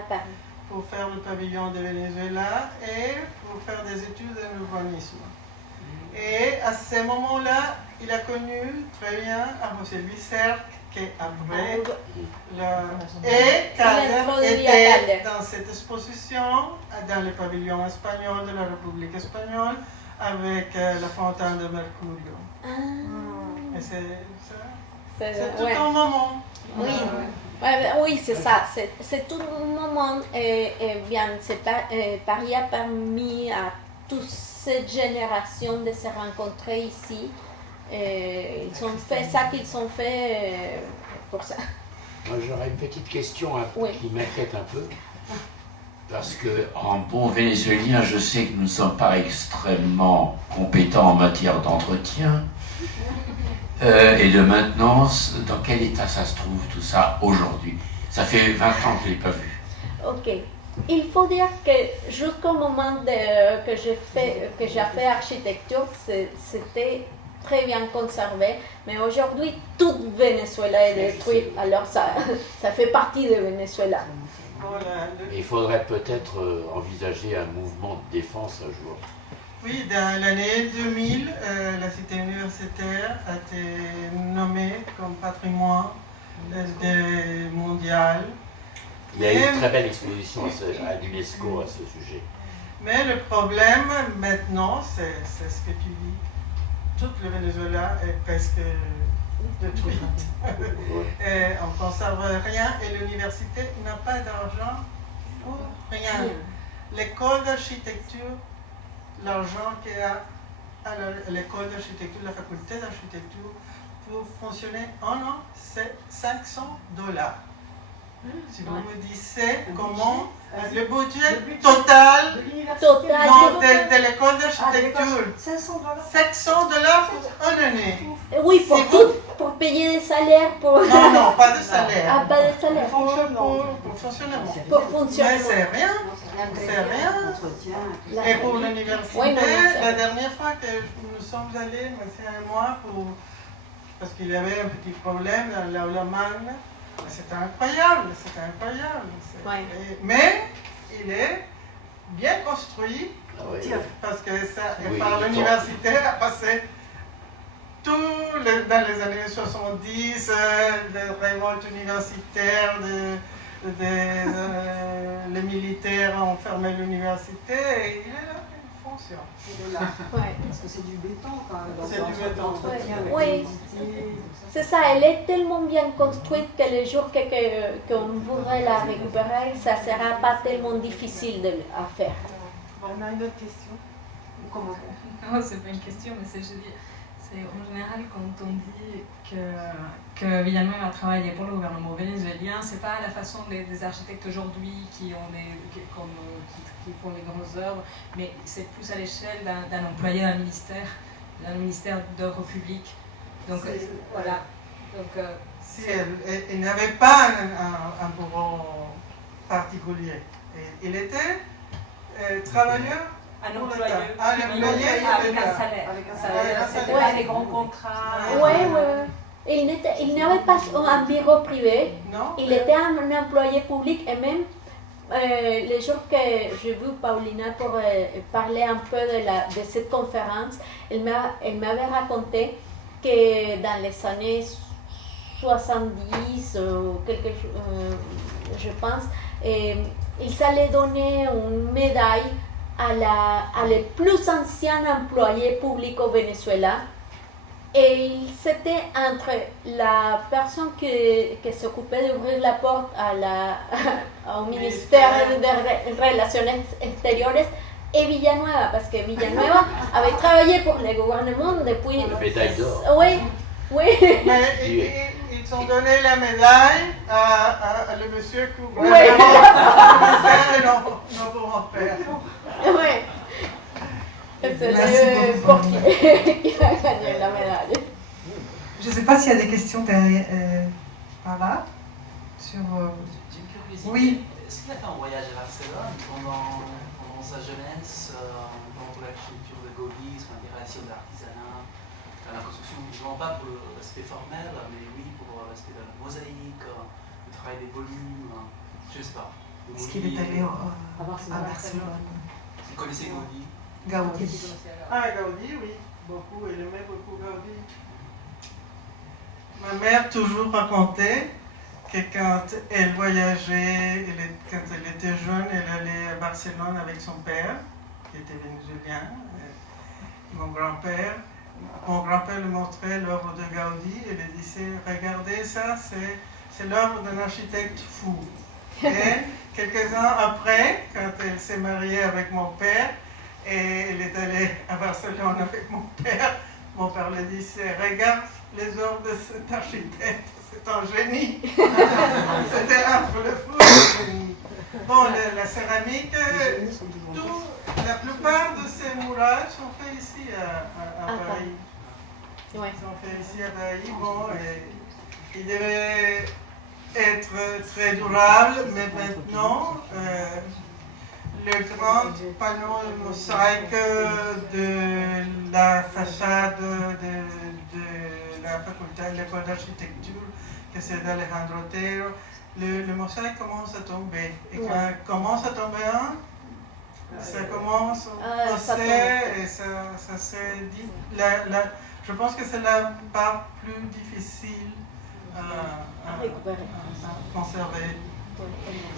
pour faire le pavillon de Venezuela et pour faire des études en urbanisme. Et à ce moment-là, il a connu très bien José Luis Serre, qui après, et Calder était dans cette exposition, dans le pavillon espagnol de la République espagnole, avec la fontaine de Mercurio. Et c'est tout un moment. Oui, c'est ça. C'est tout un moment. Et bien, Paris a permis à toute cette génération de se rencontrer ici. Ils ont fait ça qu'ils ont fait pour ça. Moi, j'aurais une petite question qui m'inquiète un peu. Parce que, en bon vénézuélien, je sais que nous ne sommes pas extrêmement compétents en matière d'entretien et de maintenance. Dans quel état ça se trouve tout ça aujourd'hui? Ça fait 20 ans que je ne l'ai pas vu. Ok. Il faut dire que jusqu'au moment que j'ai fait architecture, c'était très bien conservé, mais aujourd'hui tout Venezuela est détruit, alors ça fait partie de Venezuela. Il faudrait peut-être envisager un mouvement de défense un jour. Oui, dans l'année 2000, la cité universitaire a été nommée comme patrimoine mondial. Il y a eu une très belle exposition à l'UNESCO à ce sujet. Mais le problème maintenant, c'est ce que tu dis. Tout le Venezuela est presque détruite. Et on ne conserve rien et l'université n'a pas d'argent pour rien. L'école d'architecture, l'argent qu'il y a à l'école d'architecture, la faculté d'architecture, pour fonctionner un an, c'est $500. Si vous me disiez comment le budget total de l'école d'architecture, $500 pour une année. Oui, pour payer des salaires. Non, pas de salaire. Ah, pas de salaire. Pour fonctionnement. Pour fonctionnement. Mais c'est rien. Et pour l'université, la dernière fois que nous sommes allés, monsieur et moi, parce qu'il y avait un petit problème dans l'aula magna, c'était incroyable. Mais il est bien construit, parce que par l'université a passé dans les années 70, les révoltes universitaires, les militaires ont fermé l'université et il est là, il fonctionne. Il est là. Parce que c'est du béton quand même. C'est du béton. Oui, c'est ça, elle est tellement bien construite que le jour qu'on voudrait la récupérer, ça ne sera pas tellement difficile à faire. On a une autre question. Comment? Non, c'est pas une question, mais c'est, je dis, c'est en général quand on dit que Villanueva a travaillé pour le gouvernement vénézuélien, c'est pas la façon des architectes aujourd'hui qui font les grandes œuvres, mais c'est plus à l'échelle d'un employé d'un ministère d'œuvre publique. Donc voilà. Donc, si il n'avait pas un bureau particulier, il était travailleur. Un employé avec un salaire. C'était pas les grands contrats. Oui. Il n'avait pas un bureau privé. Non, il était un employé public et même les jours que j'ai vu Paulina pour parler un peu de cette conférence, elle m'avait raconté que dans les années 70, je pense, ils allaient donner une médaille à le plus ancien employé public au Venezuela. Et c'était entre la personne qui s'occupait d'ouvrir la porte au ministère des Relations Extérieures et Villanueva, parce que Villanueva avait travaillé pour le gouvernement depuis... La médaille d'or. Oui. Mais ils ont donné la médaille à le monsieur qui ouvrait la porte et non pour mon père. Oui. C'est le portier qui a gagné la médaille. Je ne sais pas s'il y a des questions derrière, par là. Sur, J'ai une curiosité. Oui. Est-ce qu'il a fait un voyage à Barcelone pendant sa jeunesse, dans l'architecture de Gaudí, sur l'intégration de l'artisanat, la construction, non pas pour l'aspect formel, mais oui pour l'aspect de la mosaïque, le travail des volumes, je ne sais pas. Est-ce qu'il est allé à Barcelone? Vous connaissez Gaudí? Gaudí. Gaudí, oui, beaucoup, elle aimait beaucoup Gaudí. Ma mère toujours racontait que quand elle voyageait, quand elle était jeune, elle allait à Barcelone avec son père, qui était vénézuélien, mon grand-père. Mon grand-père lui montrait l'œuvre de Gaudí et lui disait, regardez ça, c'est l'œuvre d'un architecte fou. Et quelques ans après, quand elle s'est mariée avec mon père, et elle est allée à Barcelone avec mon père lui disait, regarde les œuvres de cet architecte, c'est un génie. C'était un peu le fou. Bon, la céramique, la plupart de ces murailles sont faits ici à Paris. Ouais. Ils sont faits ici à Paris. Bon, ils devaient être très durables, mais maintenant, le grand panneau mosaïque de la façade de la faculté de l'école d'architecture, que c'est d'Alejandro Otero, le mosaïque commence à tomber. Et quand il commence à tomber ça commence à pousser et ça c'est dit. Je pense que c'est la part plus difficile à conserver.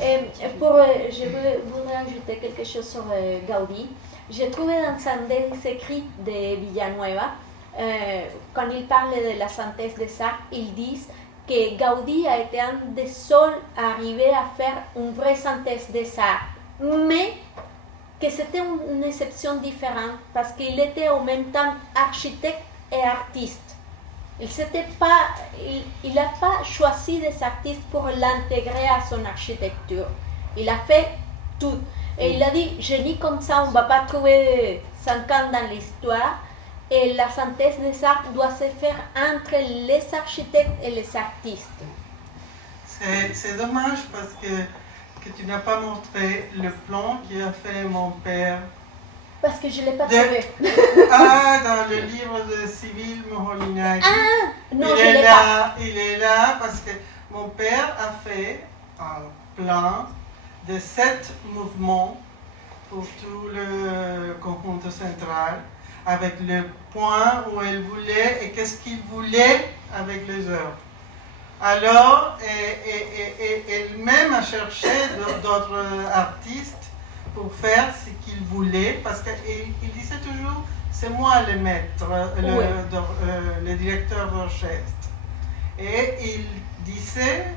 Je voudrais ajouter quelque chose sur Gaudí. J'ai trouvé dans un des écrits de Villanueva quand ils parlent de la synthèse des arts, ils disent que Gaudí a été un des seuls à arriver à faire une vraie synthèse des arts, mais que c'était une exception différente parce qu'il était en même temps architecte et artiste. Il n'a pas choisi des artistes pour l'intégrer à son architecture. Il a fait tout. Et il a dit, génie comme ça, on ne va pas trouver 5 ans dans l'histoire. Et la synthèse des arts doit se faire entre les architectes et les artistes. C'est dommage parce que tu n'as pas montré le plan qu'a fait mon père. Parce que je ne l'ai pas trouvé. Dans le livre de Cyril Moholy-Nagy. Non, je ne l'ai pas. Il est là parce que mon père a fait un plan de 7 mouvements pour tout le conjunto central, avec le point où elle voulait et qu'est-ce qu'il voulait avec les œuvres. Alors, elle-même a cherché d'autres artistes pour faire ce qu'il voulait, parce qu'il disait toujours, c'est moi le maître, le directeur d'orchestre. Et il disait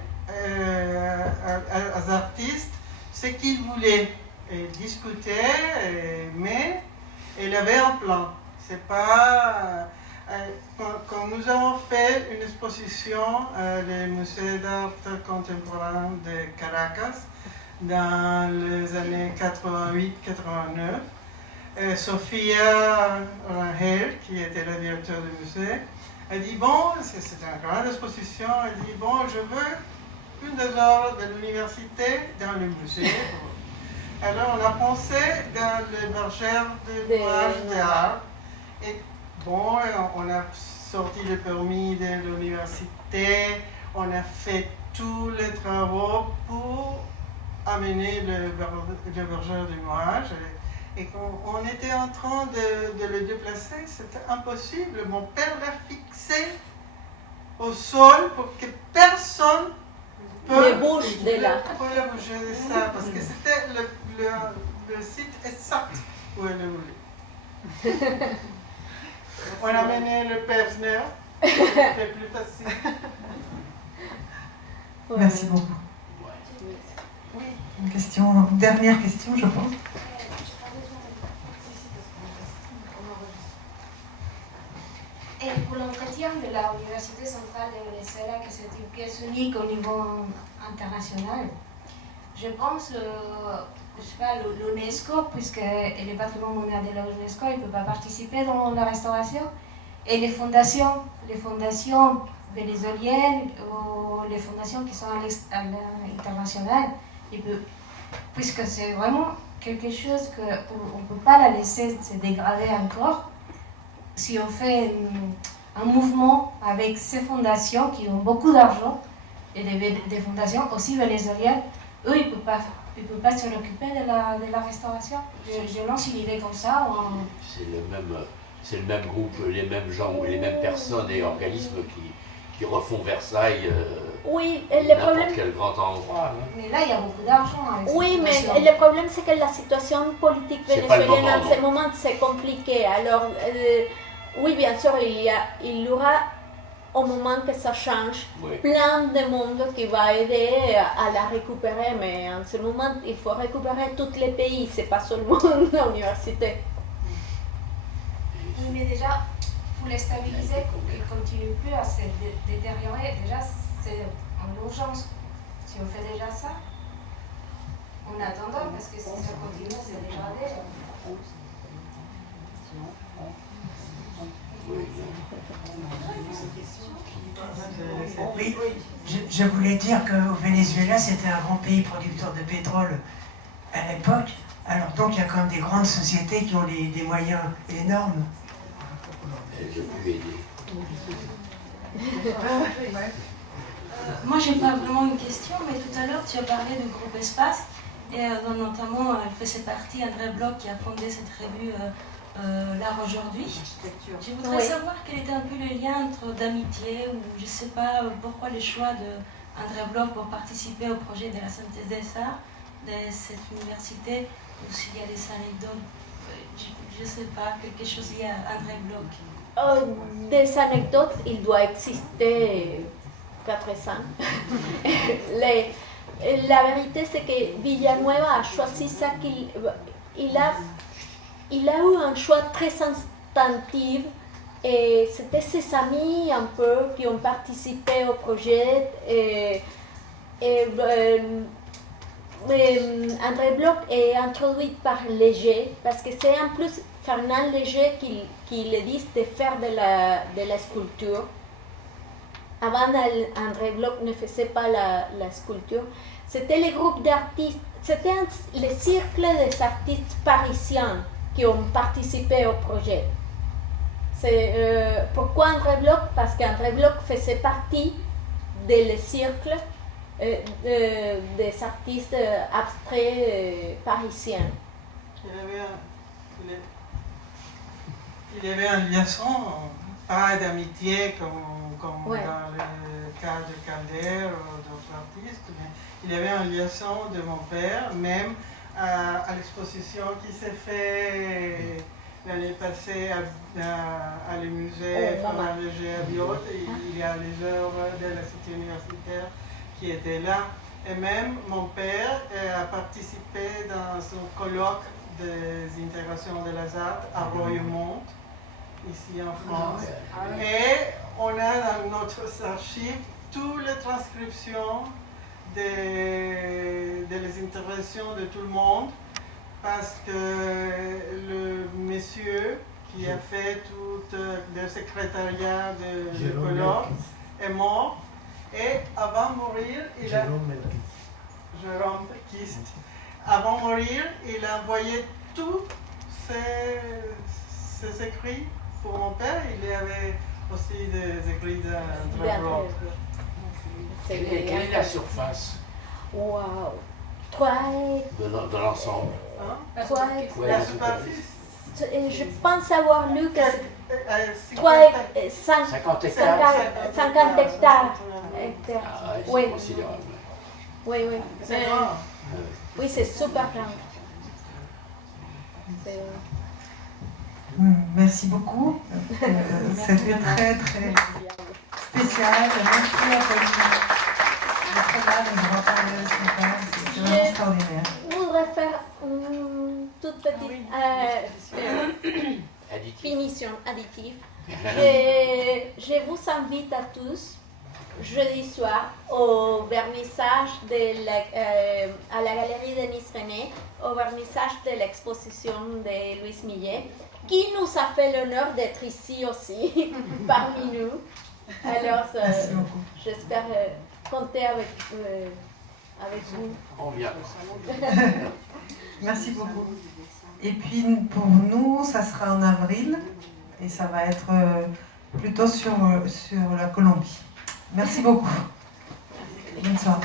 aux artistes ce qu'il voulait. Et il discutait, mais il avait un plan. C'est pas... quand nous avons fait une exposition au Musée d'art contemporain de Caracas, dans les années 88-89, Sofia Rangel, qui était la directrice du musée, a dit, bon, c'était une grande exposition, elle dit, bon, je veux une des œuvres de l'université dans le musée. Alors on a pensé dans les bergères de l'ouvrage d'art. Et bon, on a sorti le permis de l'université, on a fait tous les travaux pour amener le bergère du Moage. Et quand on était en train de le déplacer, c'était impossible. Mon père l'a fixé au sol pour que personne ne bouge de là. Pour le bouger de ça, parce que c'était le site exact où elle voulait. On a amené le Persner, c'était plus facile. Merci beaucoup. Oui, une dernière question, je pense. Et pour l'entretien de la Université centrale de Venezuela, que c'est une pièce unique au niveau international, je pense, je sais pas, l'UNESCO, puisqu'elle est patrimoine mondial de l'UNESCO, il ne peut pas participer dans la restauration. Et les fondations vénézuéliennes ou les fondations qui sont à l'international, puisque c'est vraiment quelque chose qu'on ne peut pas la laisser se dégrader encore. Si on fait un mouvement avec ces fondations qui ont beaucoup d'argent, et des fondations aussi vénézuéliennes, eux, ils ne peuvent pas s'en occuper de la restauration. Je lance une idée comme ça. C'est le même groupe, les mêmes gens, les mêmes personnes et organismes qui refont Versailles. Oui, le problème... Quel grand endroit. Hein. Mais là, il y a beaucoup d'argent. Oui, mais le problème, c'est que la situation politique vénézuélienne en ce moment, c'est compliqué. Alors, oui, bien sûr, il y aura, au moment que ça change, plein de monde qui va aider à la récupérer. Mais en ce moment, il faut récupérer tous les pays, c'est pas seulement l'université. Oui, mais déjà, pour les stabiliser, pour qu'ils ne continuent plus à se détériorer, déjà, c'est en urgence. Si on fait déjà ça, en attendant, parce que si ça continue à se dégrader... Oui, je voulais dire qu'au Venezuela, c'était un grand pays producteur de pétrole à l'époque. Alors donc, il y a quand même des grandes sociétés qui ont des moyens énormes. Moi, j'ai pas vraiment une question, mais tout à l'heure, tu as parlé du groupe Espace, et notamment, elle faisait partie, André Bloch, qui a fondé cette revue L'Art aujourd'hui. Je voudrais savoir quel était un peu le lien d'amitié, ou je sais pas pourquoi le choix d'André Bloch pour participer au projet de la synthèse des arts de cette université, ou s'il y a des anecdotes, je sais pas, quelque chose lié à André Bloch. Des anecdotes, il doit exister 400. La vérité, c'est que Villanueva a choisi ça il a eu un choix très instinctif. Et c'était ses amis un peu qui ont participé au projet. André Bloch est introduit par Léger, parce que c'est en plus Fernand Léger qui le dit de faire de la sculpture. Avant, André Bloch ne faisait pas la sculpture. C'était le groupe d'artistes, c'était le cercle des artistes parisiens qui ont participé au projet. Pourquoi André Bloch? Parce qu'André Bloch faisait partie du cercle des artistes abstraits parisiens. Il y avait une liaison, pas d'amitié comme Ouais. dans le cas de Calder ou d'autres artistes, mais il y avait une liaison de mon père, même à l'exposition qui s'est faite l'année passée à le musée Fernand Léger à Biot. Il y a les œuvres de la cité universitaire qui étaient là. Et même mon père a participé dans un colloque des intégrations de les arts à Royaumont, ici en France. Et on a dans notre archive toutes les transcriptions des interventions de tout le monde, parce que le monsieur qui a fait tout le secrétariat du colloque est mort. Et avant de mourir, Jérôme Kist. Avant de mourir, il a envoyé tous ses écrits pour mon père. Il y avait aussi des écrits d'André Bloch. Quelle est la surface Wow. de l'ensemble? La superficie. Je pense avoir lu que 50 hectares. 50 hectares. Ah, ouais, c'est Oui. considérable. Oui. C'est grand. Oui, c'est super grand. Merci beaucoup. C'était très très spécial. Merci à Pauline. Très mal de nous reparler de ce matin. C'est vraiment extraordinaire. Je voudrais faire une toute petite finition additive. Je vous invite à tous jeudi soir au vernissage à la galerie Denis René, au vernissage de l'exposition de Louise Millet, qui nous a fait l'honneur d'être ici aussi parmi nous. Alors, j'espère compter avec vous. On vient. Merci beaucoup. Et puis pour nous, ça sera en avril et ça va être plutôt sur la Colombie. Merci beaucoup. Bonne soirée.